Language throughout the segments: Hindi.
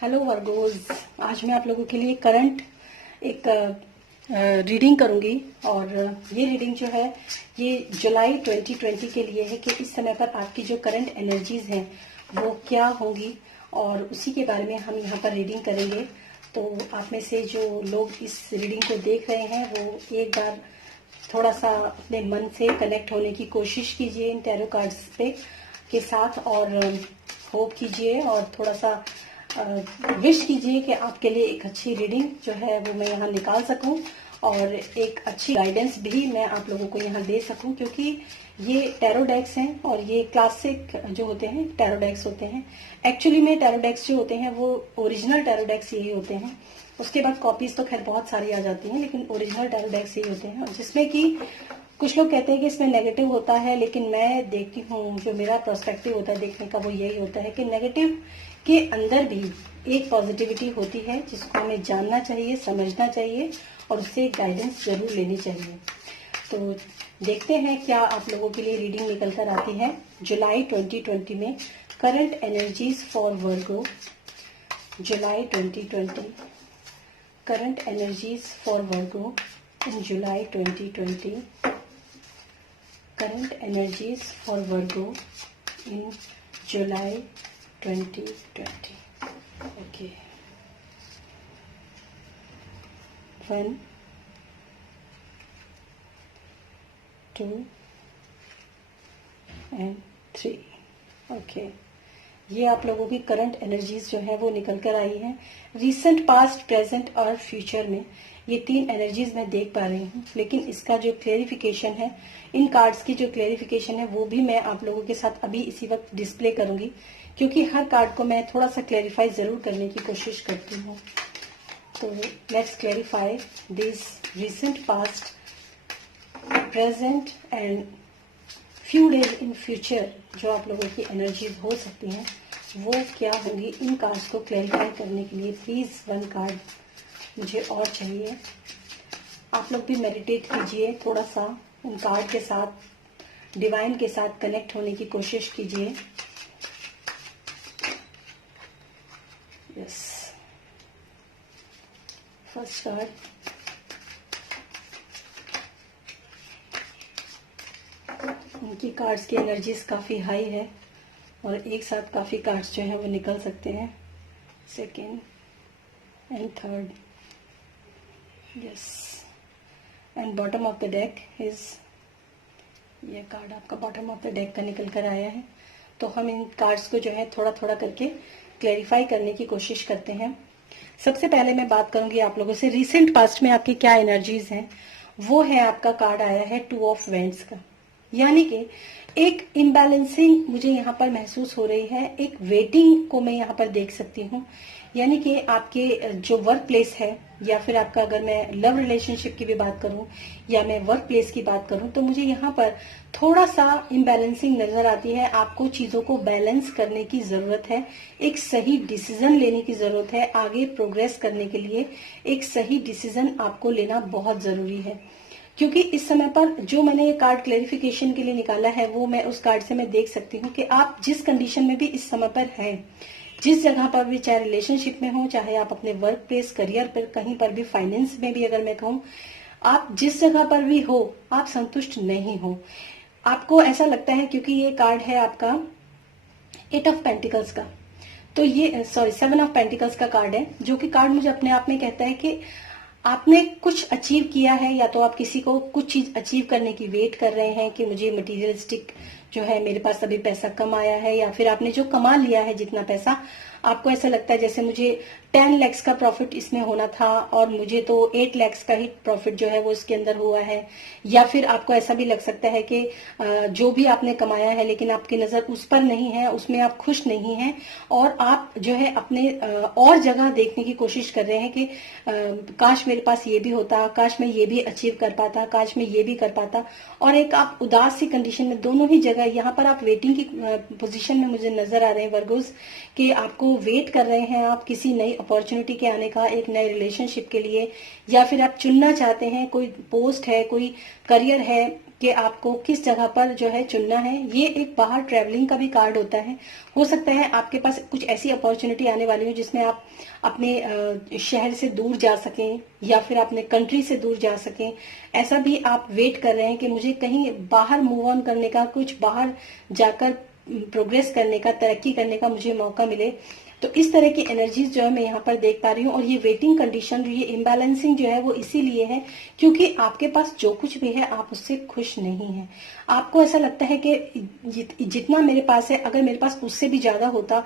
Hello Virgos. आज मैं आप लोगों के लिए करंट एक रीडिंग करूंगी और ये रीडिंग जो है ये जुलाई 2020 के लिए है कि इस समय पर आपकी जो करंट एनर्जीज हैं वो क्या होंगी और उसी के बारे में हम यहाँ पर रीडिंग करेंगे। तो आप में से जो लोग इस रीडिंग को देख रहे हैं वो एक बार थोड़ा सा अपने मन से कनेक्ट होने की कोशिश कीजिए इन टैरो कार्ड्स पे के साथ और होप कीजिए और थोड़ा सा विश कीजिए कि आपके लिए एक अच्छी रीडिंग जो है वो मैं यहाँ निकाल सकूं और एक अच्छी गाइडेंस भी मैं आप लोगों को यहाँ दे सकूं, क्योंकि ये टैरो डेक्स हैं और ये क्लासिक जो होते हैं टैरो डेक्स होते हैं। एक्चुअली में टैरो डेक्स जो होते हैं वो ओरिजिनल टैरो डेक्स यही होते हैं। उसके बाद कॉपीज तो खैर बहुत सारी आ जाती हैं, लेकिन ओरिजिनल टैरो डेक्स यही होते हैं, जिसमें कि कुछ लोग कहते हैं कि इसमें नेगेटिव होता है, लेकिन मैं देखती हूँ जो मेरा पर्सपेक्टिव होता है देखने का वो यही होता है कि नेगेटिव के अंदर भी एक पॉजिटिविटी होती है जिसको हमें जानना चाहिए, समझना चाहिए और उससे गाइडेंस जरूर लेनी चाहिए। तो देखते हैं क्या आप लोगों के लिए रीडिंग निकल कर आती है जुलाई 2020 में। Current energies for Virgo July 2020। Current energies for Virgo in July 2020। Current energies for Virgo in July 2020. Okay. 1, 2 and 3. Okay, ये आप लोगों की करंट एनर्जीज जो है वो निकल कर आई हैं रीसेंट, पास्ट, प्रेजेंट और फ्यूचर में। ये 3 एनर्जीज मैं देख पा रही हूँ, लेकिन इसका जो क्लेरिफिकेशन है, इन कार्ड्स की जो क्लेरिफिकेशन है वो भी मैं आप लोगों के साथ अभी इसी वक्त डिस्प्ले करूंगी, क्योंकि हर कार्ड को मैं थोड़ा सा क्लेरिफाई जरूर करने की कोशिश करती हूँ। तो let's clarify this recent, past, present and few days in future. जो आप लोगों की एनर्जीज हो सकती हैं वो क्या होंगी, इन कार्ड्स को क्लेरिफाई करने के लिए प्लीज 1 कार्ड मुझे और चाहिए। आप लोग भी मेडिटेट कीजिए, थोड़ा सा उन कार्ड के साथ, डिवाइन के साथ कनेक्ट होने की कोशिश कीजिए। यस, फर्स्ट कार्ड, उनकी कार्ड्स की एनर्जीज काफी हाई है और एक साथ काफी कार्ड्स जो है वो निकल सकते हैं। Second and third, yes, and bottom of the deck is, ये कार्ड आपका बॉटम ऑफ द डेक का निकल कर आया है। तो हम इन कार्ड्स को जो है थोड़ा थोड़ा करके क्लेरिफाई करने की कोशिश करते हैं। सबसे पहले मैं बात करूंगी आप लोगों से रीसेंट पास्ट में आपकी क्या एनर्जीज हैं। वो है आपका कार्ड आया है 2 ऑफ वेंट्स का, यानी कि एक इम्बैलेंसिंग मुझे यहाँ पर महसूस हो रही है, एक वेटिंग को मैं यहाँ पर देख सकती हूँ। यानी कि आपके जो वर्क प्लेस है या फिर आपका, अगर मैं लव रिलेशनशिप की भी बात करूं या मैं वर्क प्लेस की बात करूं, तो मुझे यहाँ पर थोड़ा सा इम्बैलेंसिंग नजर आती है। आपको चीजों को बैलेंस करने की जरूरत है, एक सही डिसीजन लेने की जरूरत है। आगे प्रोग्रेस करने के लिए एक सही डिसीजन आपको लेना बहुत जरूरी है, क्योंकि इस समय पर जो मैंने ये कार्ड क्लेरिफिकेशन के लिए निकाला है वो मैं उस कार्ड से मैं देख सकती हूँ कि आप जिस कंडीशन में भी इस समय पर हैं, जिस जगह पर भी, चाहे रिलेशनशिप में हो, चाहे आप अपने वर्क प्लेस, करियर पर, कहीं पर भी, फाइनेंस में भी अगर मैं कहूँ, आप जिस जगह पर भी हो आप संतुष्ट नहीं हो। आपको ऐसा लगता है, क्योंकि ये कार्ड है आपका 8 ऑफ पेंटिकल्स का, तो ये 7 ऑफ पेंटिकल्स का कार्ड है, जो कि कार्ड मुझे अपने आप में कहता है कि आपने कुछ अचीव किया है, या तो आप किसी को कुछ चीज अचीव करने की वेट कर रहे हैं कि मुझे मटेरियलिस्टिक जो है, मेरे पास अभी पैसा कम आया है, या फिर आपने जो कमा लिया है जितना पैसा, आपको ऐसा लगता है जैसे मुझे 10 लाख का प्रॉफिट इसमें होना था और मुझे तो 8 लाख का ही प्रॉफिट जो है वो इसके अंदर हुआ है। या फिर आपको ऐसा भी लग सकता है कि जो भी आपने कमाया है लेकिन आपकी नजर उस पर नहीं है, उसमें आप खुश नहीं हैं और आप जो है अपने और जगह देखने की कोशिश कर रहे हैं कि काश मेरे पास ये भी होता, काश मैं ये भी अचीव कर पाता, काश मैं ये भी कर पाता। और एक आप उदास सी कंडीशन में, दोनों ही जगह यहाँ पर आप वेटिंग की पोजीशन में मुझे नजर आ रहे हैं वर्गोस, कि आपको वेट कर रहे हैं आप किसी नई अपॉर्चुनिटी के आने का, एक नए रिलेशनशिप के लिए, या फिर आप चुनना चाहते हैं, कोई पोस्ट है, कोई करियर है, कि आपको किस जगह पर जो है चुनना है। ये एक बाहर ट्रैवलिंग का भी कार्ड होता है। हो सकता है आपके पास कुछ ऐसी अपॉर्चुनिटी आने वाली हो जिसमें आप अपने शहर से दूर जा सकें या फिर अपने कंट्री से दूर जा सकें। ऐसा भी आप वेट कर रहे हैं कि मुझे कहीं बाहर मूव ऑन करने का, कुछ बाहर जाकर प्रोग्रेस करने का, तरक्की करने का मुझे मौका मिले। तो इस तरह की एनर्जीज जो है मैं यहाँ पर देख पा रही हूँ। और ये वेटिंग कंडीशन, ये इम्बैलेंसिंग जो है वो इसीलिए है क्योंकि आपके पास जो कुछ भी है आप उससे खुश नहीं है। आपको ऐसा लगता है कि जितना मेरे पास है, अगर मेरे पास उससे भी ज्यादा होता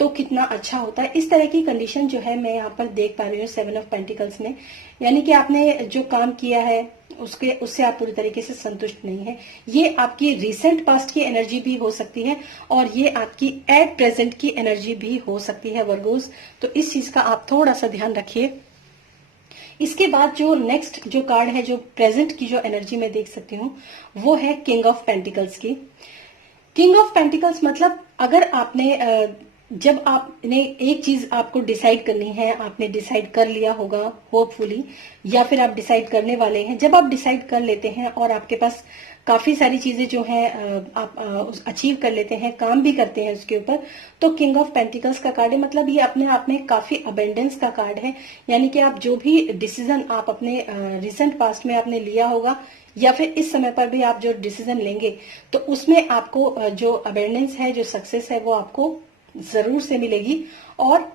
तो कितना अच्छा होता है। इस तरह की कंडीशन जो है मैं यहाँ पर देख पा रही हूँ 7 ऑफ पेंटिकल्स में। यानी कि आपने जो काम किया है उससे आप पूरी तरीके से संतुष्ट नहीं है। ये आपकी रिसेंट पास्ट की एनर्जी भी हो सकती है और ये आपकी एट प्रेजेंट की एनर्जी भी हो सकती है वर्गोस। तो इस चीज का आप थोड़ा सा ध्यान रखिए। इसके बाद जो नेक्स्ट जो कार्ड है, जो प्रेजेंट की जो एनर्जी मैं देख सकती हूँ, वो है किंग ऑफ पेंटिकल्स की। किंग ऑफ पेंटिकल्स मतलब अगर आपने जब आपने एक चीज आपको डिसाइड करनी है, आपने डिसाइड कर लिया होगा होपफुली, या फिर आप डिसाइड करने वाले हैं। जब आप डिसाइड कर लेते हैं और आपके पास काफी सारी चीजें जो हैं आप अचीव कर लेते हैं, काम भी करते हैं उसके ऊपर, तो किंग ऑफ पेंटिकल्स का कार्ड है। मतलब ये अपने आप में काफी अबेंडेंस का कार्ड है। यानी कि आप जो भी डिसीजन आप अपने रिसेंट पास्ट में आपने लिया होगा या फिर इस समय पर भी आप जो डिसीजन लेंगे, तो उसमें आपको जो अबेंडेंस है, जो सक्सेस है, वो आपको जरूर से मिलेगी। और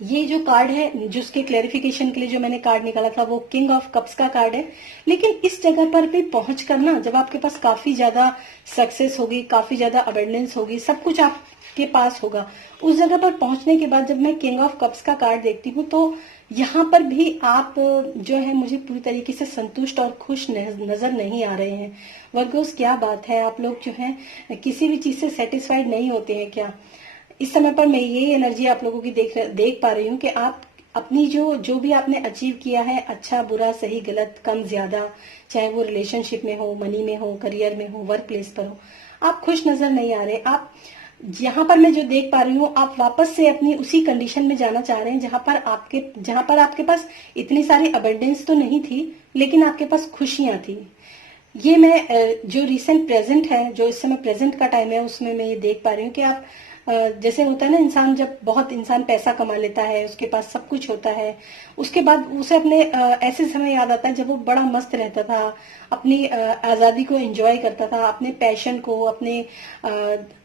ये जो कार्ड है, जिसके क्लैरिफिकेशन के लिए जो मैंने कार्ड निकाला था, वो किंग ऑफ कप्स का कार्ड है। लेकिन इस जगह पर भी पहुंच कर ना, जब आपके पास काफी ज्यादा सक्सेस होगी, काफी ज्यादा अबेंडेंस होगी, सब कुछ आपके पास होगा, उस जगह पर पहुंचने के बाद जब मैं किंग ऑफ कप्स का कार्ड देखती हूँ तो यहाँ पर भी आप जो है मुझे पूरी तरीके से संतुष्ट और खुश नजर नहीं आ रहे हैं। वर्गोस, क्या बात है, आप लोग जो है किसी भी चीज से सेटिस्फाइड नहीं होते हैं क्या? इस समय पर मैं ये एनर्जी आप लोगों की देख पा रही हूँ कि आप अपनी जो भी आपने अचीव किया है, अच्छा बुरा सही गलत कम ज्यादा, चाहे वो रिलेशनशिप में हो, मनी में हो, करियर में हो, वर्क प्लेस पर हो, आप खुश नजर नहीं आ रहे। आप यहाँ पर मैं जो देख पा रही हूँ, आप वापस से अपनी उसी कंडीशन में जाना चाह रहे हैं जहां पर आपके पास इतनी सारी अबेंडेंस तो नहीं थी, लेकिन आपके पास खुशियां थी। ये मैं जो रिसेंट प्रेजेंट है, जो इस समय प्रेजेंट का टाइम है, उसमें मैं ये देख पा रही हूँ कि आप जैसे होता है ना, इंसान जब बहुत इंसान पैसा कमा लेता है, उसके पास सब कुछ होता है, उसके बाद उसे अपने ऐसे समय याद आता है जब वो बड़ा मस्त रहता था, अपनी आजादी को एंजॉय करता था, अपने पैशन को, अपने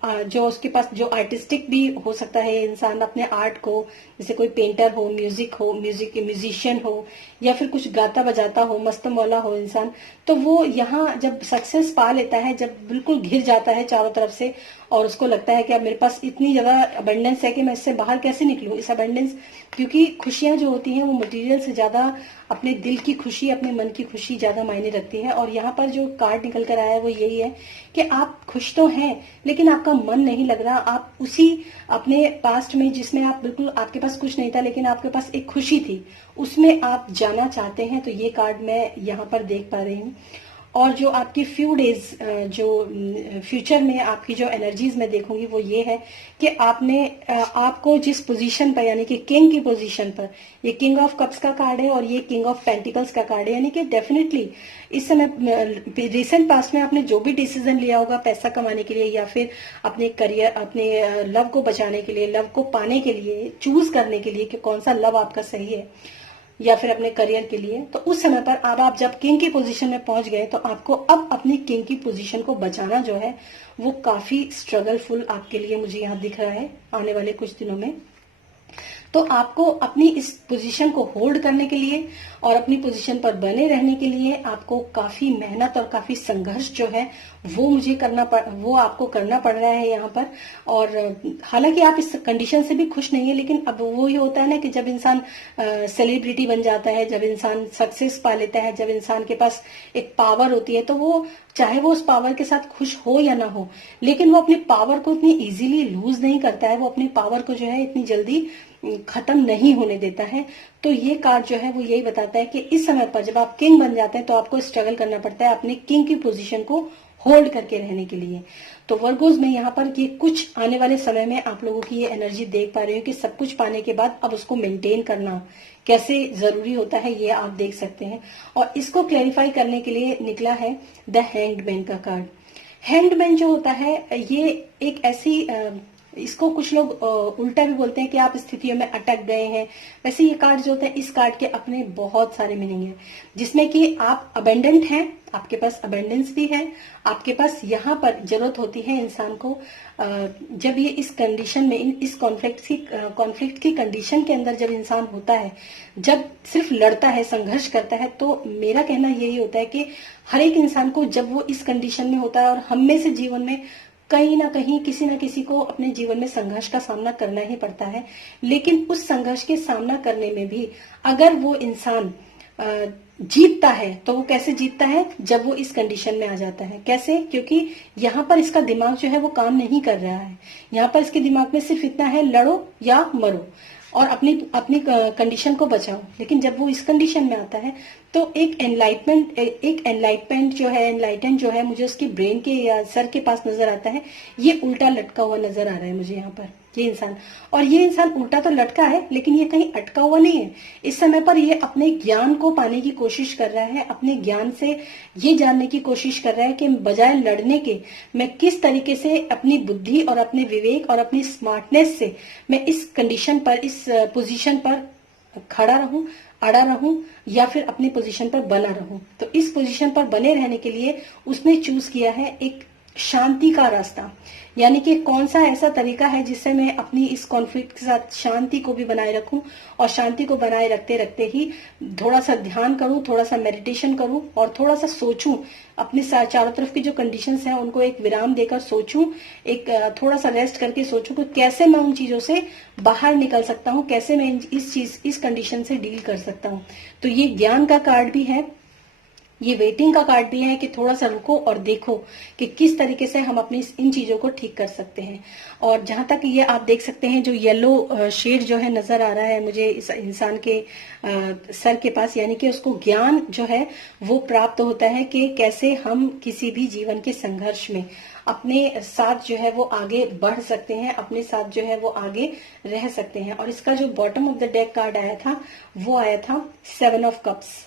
जो उसके पास जो आर्टिस्टिक भी हो सकता है इंसान, अपने आर्ट को, जैसे कोई पेंटर हो, म्यूजिशियन हो, या फिर कुछ गाता बजाता हो, मस्त मौला हो इंसान, तो वो यहाँ जब सक्सेस पा लेता है, जब बिल्कुल घिर जाता है चारों तरफ से, और उसको लगता है कि अब मेरे पास इतनी ज्यादा अबंडेंस है कि मैं इससे बाहर कैसे निकलूं, इस अबंडेंस, क्योंकि खुशियां जो होती हैं वो मटेरियल से ज्यादा अपने दिल की खुशी, अपने मन की खुशी ज्यादा मायने रखती है। और यहाँ पर जो कार्ड निकल कर आया है वो यही है कि आप खुश तो हैं लेकिन आपका मन नहीं लग रहा। आप उसी अपने पास्ट में, जिसमें आप बिल्कुल, आपके पास कुछ नहीं था लेकिन आपके पास एक खुशी थी, उसमें आप जाना चाहते हैं। तो ये कार्ड मैं यहाँ पर देख पा रही हूँ। और जो आपकी फ्यू डेज, जो फ्यूचर में आपकी जो एनर्जीज मैं देखूंगी वो ये है कि आपको जिस पोजीशन पर, यानी कि किंग की पोजीशन पर, ये किंग ऑफ कप्स का कार्ड है और ये किंग ऑफ पेंटिकल्स का कार्ड है, यानी कि डेफिनेटली इस समय रिसेंट पास्ट में आपने जो भी डिसीजन लिया होगा पैसा कमाने के लिए, या फिर अपने करियर, अपने लव को बचाने के लिए, लव को पाने के लिए, चूज करने के लिए कि कौन सा लव आपका सही है, या फिर अपने करियर के लिए, तो उस समय पर अब आप जब किंग की पोजीशन में पहुंच गए तो आपको अब अपनी किंग की पोजीशन को बचाना जो है वो काफी स्ट्रगलफुल आपके लिए मुझे यहाँ दिख रहा है आने वाले कुछ दिनों में। तो आपको अपनी इस पोजीशन को होल्ड करने के लिए और अपनी पोजीशन पर बने रहने के लिए आपको काफी मेहनत और काफी संघर्ष जो है वो आपको करना पड़ रहा है यहाँ पर। और हालांकि आप इस कंडीशन से भी खुश नहीं है, लेकिन अब वो ही होता है ना कि जब इंसान सेलिब्रिटी बन जाता है, जब इंसान सक्सेस पा लेता है, जब इंसान के पास एक पावर होती है, तो वो चाहे वो उस पावर के साथ खुश हो या ना हो, लेकिन वो अपनी पावर को इतनी इजीली लूज नहीं करता है, वो अपनी पावर को जो है इतनी जल्दी खत्म नहीं होने देता है। तो ये कार्ड जो है वो यही बताता है कि इस समय पर जब आप किंग बन जाते हैं तो आपको स्ट्रगल करना पड़ता है अपनी किंग की पोजीशन को होल्ड करके रहने के लिए। तो वर्गोस में यहाँ पर ये कुछ आने वाले समय में आप लोगों की ये एनर्जी देख पा रहे हो कि सब कुछ पाने के बाद अब उसको मेंटेन करना कैसे जरूरी होता है, ये आप देख सकते हैं। और इसको क्लैरिफाई करने के लिए निकला है द हैंग्ड मैन का कार्ड। हैंग्ड मैन जो होता है ये एक ऐसी इसको कुछ लोग उल्टा भी बोलते हैं कि आप स्थितियों में अटक गए हैं। वैसे ये कार्ड जो होते हैं, इस कार्ड के अपने बहुत सारे मीनिंग है, जिसमें कि आप अबेंडेंट हैं, आपके पास अबेंडेंस भी है, आपके पास यहाँ पर जरूरत होती है इंसान को जब ये इस कंडीशन में इस कॉन्फ्लिक्ट की कंडीशन के अंदर जब इंसान होता है, जब सिर्फ लड़ता है, संघर्ष करता है, तो मेरा कहना यही होता है कि हर एक इंसान को जब वो इस कंडीशन में होता है, और हम में से जीवन में कहीं ना कहीं किसी ना किसी को अपने जीवन में संघर्ष का सामना करना ही पड़ता है, लेकिन उस संघर्ष के सामना करने में भी अगर वो इंसान जीतता है तो वो कैसे जीतता है, जब वो इस कंडीशन में आ जाता है। कैसे? क्योंकि यहाँ पर इसका दिमाग जो है वो काम नहीं कर रहा है। यहाँ पर इसके दिमाग में सिर्फ इतना है, लड़ो या मरो और अपनी अपनी कंडीशन को बचाओ। लेकिन जब वो इस कंडीशन में आता है तो एक एनलाइटमेंट जो है मुझे उसकी ब्रेन के या सर के पास नजर आता है। ये उल्टा लटका हुआ नजर आ रहा है मुझे यहाँ पर ये इंसान, और ये इंसान उल्टा तो लटका है लेकिन ये कहीं अटका हुआ नहीं है। इस समय पर ये अपने ज्ञान को पाने की कोशिश कर रहा है, अपने ज्ञान से ये जानने की कोशिश कर रहा है कि बजाय लड़ने के मैं किस तरीके से अपनी बुद्धि और अपने विवेक और अपनी स्मार्टनेस से मैं इस कंडीशन पर, इस पोजीशन पर खड़ा रहूं, अड़ा रहूं या फिर अपनी पोजीशन पर बना रहूं। तो इस पोजीशन पर बने रहने के लिए उसने चूज किया है एक शांति का रास्ता, यानी कि कौन सा ऐसा तरीका है जिससे मैं अपनी इस कॉन्फ्लिक्ट के साथ शांति को भी बनाए रखूं, और शांति को बनाए रखते रखते ही थोड़ा सा ध्यान करूं, थोड़ा सा मेडिटेशन करूं और थोड़ा सा सोचूं, अपने चारों तरफ की जो कंडीशंस हैं उनको एक विराम देकर सोचूं, एक थोड़ा सा रेस्ट करके सोचूं कि कैसे मैं उन चीजों से बाहर निकल सकता हूं, कैसे मैं इस कंडीशन से डील कर सकता हूं। तो ये ज्ञान का कार्ड भी है, ये वेटिंग का कार्ड भी है कि थोड़ा सा रुको और देखो कि किस तरीके से हम अपनी इन चीजों को ठीक कर सकते हैं। और जहां तक ये आप देख सकते हैं जो येलो शेड जो है नजर आ रहा है मुझे इस इंसान के सर के पास, यानी कि उसको ज्ञान जो है वो प्राप्त होता है कि कैसे हम किसी भी जीवन के संघर्ष में अपने साथ जो है वो आगे बढ़ सकते हैं, अपने साथ जो है वो आगे रह सकते हैं। और इसका जो bottom of the deck card आया था वो आया था 7 of cups,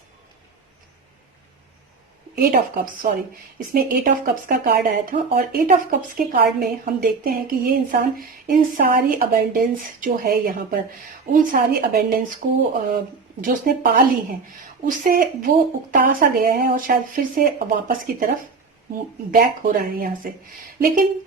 8 of cups, sorry, इसमें 8 ऑफ कप्स का कार्ड आया था। और 8 ऑफ कप्स के कार्ड में हम देखते हैं कि ये इंसान इन सारी अबेंडेंस जो है यहाँ पर, उन सारी अबेंडेंस को जो उसने पा ली है उससे वो उकता सा गया है और शायद फिर से वापस की तरफ बैक हो रहा है यहाँ से। लेकिन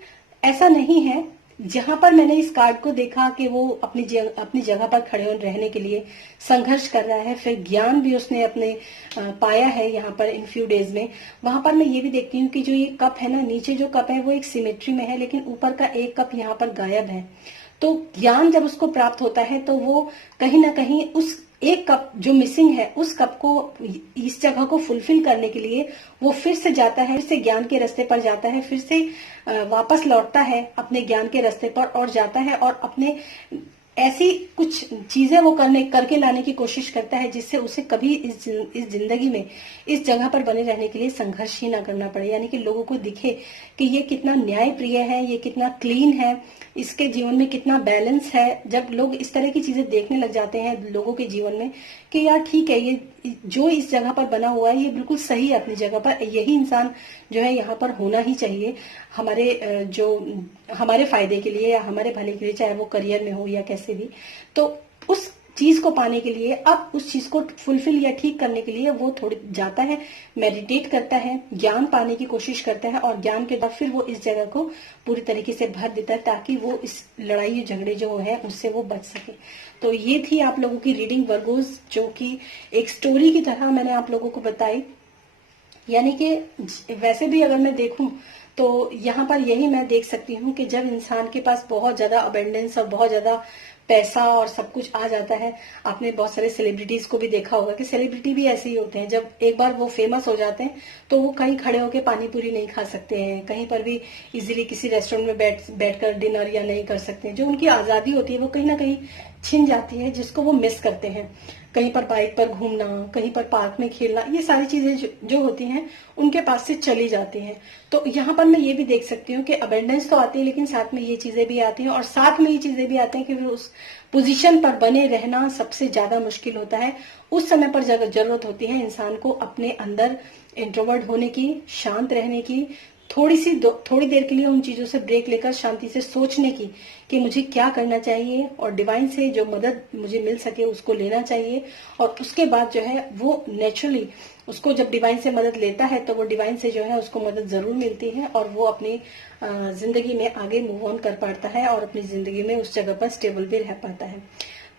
ऐसा नहीं है, जहां पर मैंने इस कार्ड को देखा कि वो अपनी जगह पर खड़े रहने के लिए संघर्ष कर रहा है, फिर ज्ञान भी उसने अपने पाया है यहाँ पर इन फ्यू डेज में, वहां पर मैं ये भी देखती हूँ कि जो ये कप है ना, नीचे जो कप है वो एक सिमेट्री में है लेकिन ऊपर का एक कप यहाँ पर गायब है। तो ज्ञान जब उसको प्राप्त होता है तो वो कहीं ना कहीं उस एक कप जो मिसिंग है उस कप को, इस जगह को फुलफिल करने के लिए वो फिर से जाता है, फिर से ज्ञान के रास्ते पर जाता है, फिर से वापस लौटता है अपने ज्ञान के रास्ते पर और जाता है और अपने ऐसी कुछ चीजें वो करके लाने की कोशिश करता है जिससे उसे कभी इस जिंदगी में इस जगह पर बने रहने के लिए संघर्ष ही ना करना पड़े। यानी कि लोगों को दिखे कि ये कितना न्याय प्रिय है, ये कितना क्लीन है, इसके जीवन में कितना बैलेंस है। जब लोग इस तरह की चीजें देखने लग जाते हैं लोगों के जीवन में कि यार ठीक है, ये जो इस जगह पर बना हुआ है ये बिल्कुल सही है अपनी जगह पर, यही इंसान जो है यहाँ पर होना ही चाहिए हमारे फायदे के लिए या हमारे भले के लिए, चाहे वो करियर में हो या कैसे भी। तो उस चीज को पाने के लिए, अब उस चीज को फुलफिल या ठीक करने के लिए वो थोड़ी जाता है, मेडिटेट करता है, ज्ञान पाने की कोशिश करता है और ज्ञान के बाद फिर वो इस जगह को पूरी तरीके से भर देता है ताकि वो इस लड़ाई झगड़े जो है उससे वो बच सके। तो ये थी आप लोगों की रीडिंग वर्गोस, जो कि एक स्टोरी की तरह मैंने आप लोगों को बताई। यानी कि वैसे भी अगर मैं देखूं तो यहाँ पर यही मैं देख सकती हूँ कि जब इंसान के पास बहुत ज्यादा अबेंडेंस और बहुत ज्यादा पैसा और सब कुछ आ जाता है, आपने बहुत सारे सेलिब्रिटीज को भी देखा होगा कि सेलिब्रिटी भी ऐसे ही होते हैं, जब एक बार वो फेमस हो जाते हैं तो वो कहीं खड़े होकर पानी पूरी नहीं खा सकते हैं, कहीं पर भी इजीली किसी रेस्टोरेंट में बैठकर डिनर या नहीं कर सकते हैं। जो उनकी आजादी होती है वो कहीं ना कहीं छिन जाती है, जिसको वो मिस करते हैं। कहीं पर बाइक पर घूमना, कहीं पर पार्क में खेलना, ये सारी चीजें जो होती हैं उनके पास से चली जाती हैं। तो यहाँ पर मैं ये भी देख सकती हूँ कि अबेंडेंस तो आती है, लेकिन साथ में ये चीजें भी आती हैं, और साथ में ये चीजें भी आती हैं कि फिर उस पोजीशन पर बने रहना सबसे ज्यादा मुश्किल होता है। उस समय पर जरूरत होती है इंसान को अपने अंदर इंट्रोवर्ट होने की, शांत रहने की, थोड़ी देर के लिए उन चीजों से ब्रेक लेकर शांति से सोचने की कि मुझे क्या करना चाहिए, और डिवाइन से जो मदद मुझे मिल सके उसको लेना चाहिए। और उसके बाद जो है वो नेचुरली उसको जब डिवाइन से मदद लेता है तो वो डिवाइन से जो है उसको मदद जरूर मिलती है, और वो अपनी जिंदगी में आगे मूव ऑन कर पाता है और अपनी जिंदगी में उस जगह पर स्टेबल भी रह पाता है।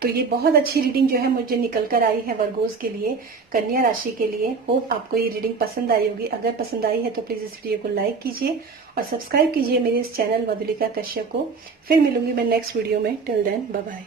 तो ये बहुत अच्छी रीडिंग जो है मुझे निकल कर आई है वर्गोस के लिए, कन्या राशि के लिए। होप आपको ये रीडिंग पसंद आई होगी। अगर पसंद आई है तो प्लीज इस वीडियो को लाइक कीजिए और सब्सक्राइब कीजिए मेरे इस चैनल मधुलिका कश्यप को। फिर मिलूंगी मैं नेक्स्ट वीडियो में। Till then bye bye.